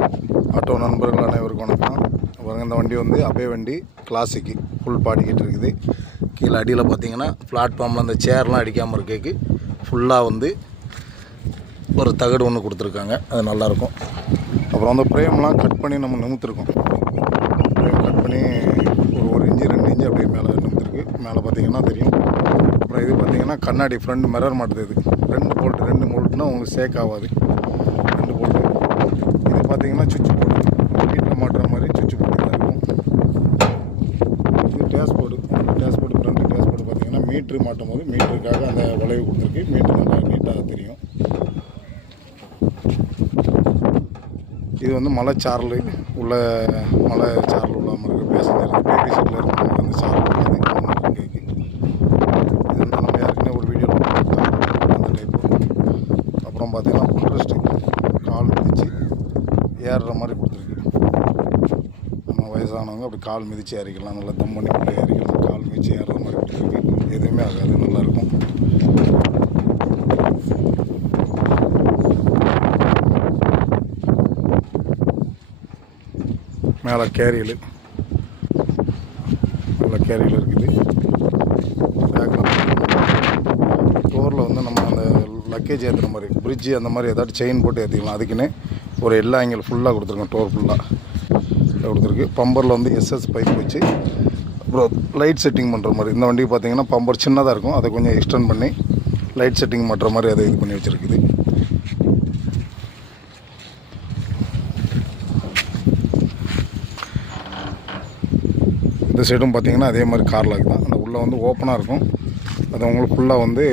Auto நண்பர்கள் அனைவருக்கும் வணக்கம். பாருங்கள், இந்த வண்டி வந்து அபே வண்டி கிளாசிக்கு ஃபுல் பாடிக்கிட்டு இருக்குது. கீழே அடியில் பார்த்தீங்கன்னா பிளாட்ஃபார்மில் அந்த சேர்லாம் அடிக்காமல் இருக்கேக்கு ஃபுல்லாக வந்து ஒரு தகடு ஒன்று கொடுத்துருக்காங்க. அது நல்லாயிருக்கும். அப்புறம் வந்து ஃப்ரேம்லாம் கட் பண்ணி நம்ம நிமித்திருக்கோம். ஃப்ரேம் கட் பண்ணி ஒரு இன்ச்சு 2 இன்ச்சு அப்படியே மேலே நிமித்திருக்கு. மேலே பார்த்தீங்கன்னா தெரியும். அப்புறம் இது பார்த்தீங்கன்னா கண்ணாடி ஃப்ரண்ட் மிரர் மாட்டுது. இது 2 போல்ட்டு 2 போல்ட்னா உங்களுக்கு சேக் ஆகாது. 2 போல்ட்டு. இது பார்த்தீங்கன்னா சுவிட்ச் போர்டு, வீட்டில் மாட்டுற மாதிரி சுவிட்ச் போர்டு தான் இருக்கும். இது டேஷ்போர்டு ஃப்ரண்ட் டேஷ்போர்டு பார்த்தீங்கன்னா மீட்ரு மாட்டும் போது மீட்டருக்காக அந்த வளைவு கொடுத்துருக்கு. மீட்ரு நல்லா நீட்டாக தெரியும். இது வந்து மலைச்சாரல் உள்ள மலைச்சாரல் உள்ள மாதிரி பேசஞ்சர் பேபி சீட்டில் இருக்கிறவங்க அந்த சாரல் உள்ளது கேக்கு. இது வந்து நம்ம யாருக்குன்னே ஒரு வீடியோ அந்த டைப்பு. அப்புறம் பார்த்தீங்கன்னா ஃபுட்ரெஸ்ட்டு கால் மிதித்து ஏறுற மாதிரி கொடுத்துருக்கு. நம்ம வயசானவங்க அப்படி கால் மிதித்து ஏறிக்கலாம். நல்லா தம் பண்ணி உள்ளே ஏறிக்கலாம். கால் மிதித்து ஏறுற மாதிரி கொடுத்துருக்கு. எதுவுமே ஆகாது, நல்லாயிருக்கும். மேலே கேரியல் இருக்குது. பேக்கில் டோரில் வந்து நம்ம அந்த லக்கேஜ் ஏற்றுற மாதிரி பிரிட்ஜு அந்த மாதிரி ஏதாச்சும் செயின் போட்டு ஏற்றிக்கலாம். அதுக்குன்னு ஒரு எல்லா ஆங்கிள் ஃபுல்லாக கொடுத்துருக்கோம். டோர் ஃபுல்லாக கொடுத்துருக்கு. பம்பரில் வந்து எஸ்எஸ் பைப் வச்சு அப்புறம் லைட் செட்டிங் பண்ணுற மாதிரி. இந்த வண்டி பார்த்திங்கன்னா பம்பர் சின்னதாக இருக்கும். அதை கொஞ்சம் எக்ஸ்டெண்ட் பண்ணி லைட் செட்டிங் பண்ணுற மாதிரி அதை இது பண்ணி வச்சுருக்குது. இந்த சைடும் பார்த்திங்கன்னா அதே மாதிரி கார்லாக் தான். அந்த உள்ளே வந்து ஓப்பனாக இருக்கும். அது உங்களுக்கு ஃபுல்லாக வந்து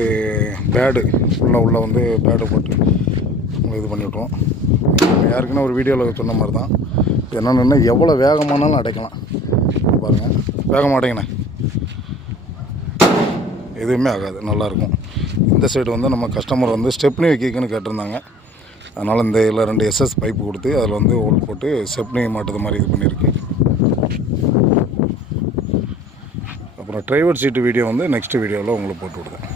பேடு உள்ளே வந்து பேடு போட்டு உங்களுக்கு இது பண்ணி விட்ருவோம். யாருக்குன்னா ஒரு வீடியோவில் சொன்ன மாதிரி தான். என்னென்னா எவ்வளோ வேகமானாலும் அடைக்கலாம். பாருங்கள், வேகமாக அடைங்கண்ணே, எதுவுமே ஆகாது, நல்லாயிருக்கும். இந்த சைடு வந்து நம்ம கஸ்டமர் வந்து ஸ்டெப்னி வைக்கணும்னு கேட்டிருந்தாங்க. அதனால் இந்த இதில் 2 எஸ்எஸ் பைப்பு கொடுத்து அதில் வந்து ஹோல் போட்டு ஸ்டெப்னி மாட்டுறது மாதிரி இது பண்ணியிருக்கு. அப்புறம் டிரைவர் சீட்டு வீடியோ வந்து நெக்ஸ்ட் வீடியோவில் உங்களுக்கு போட்டு விடுவேன்.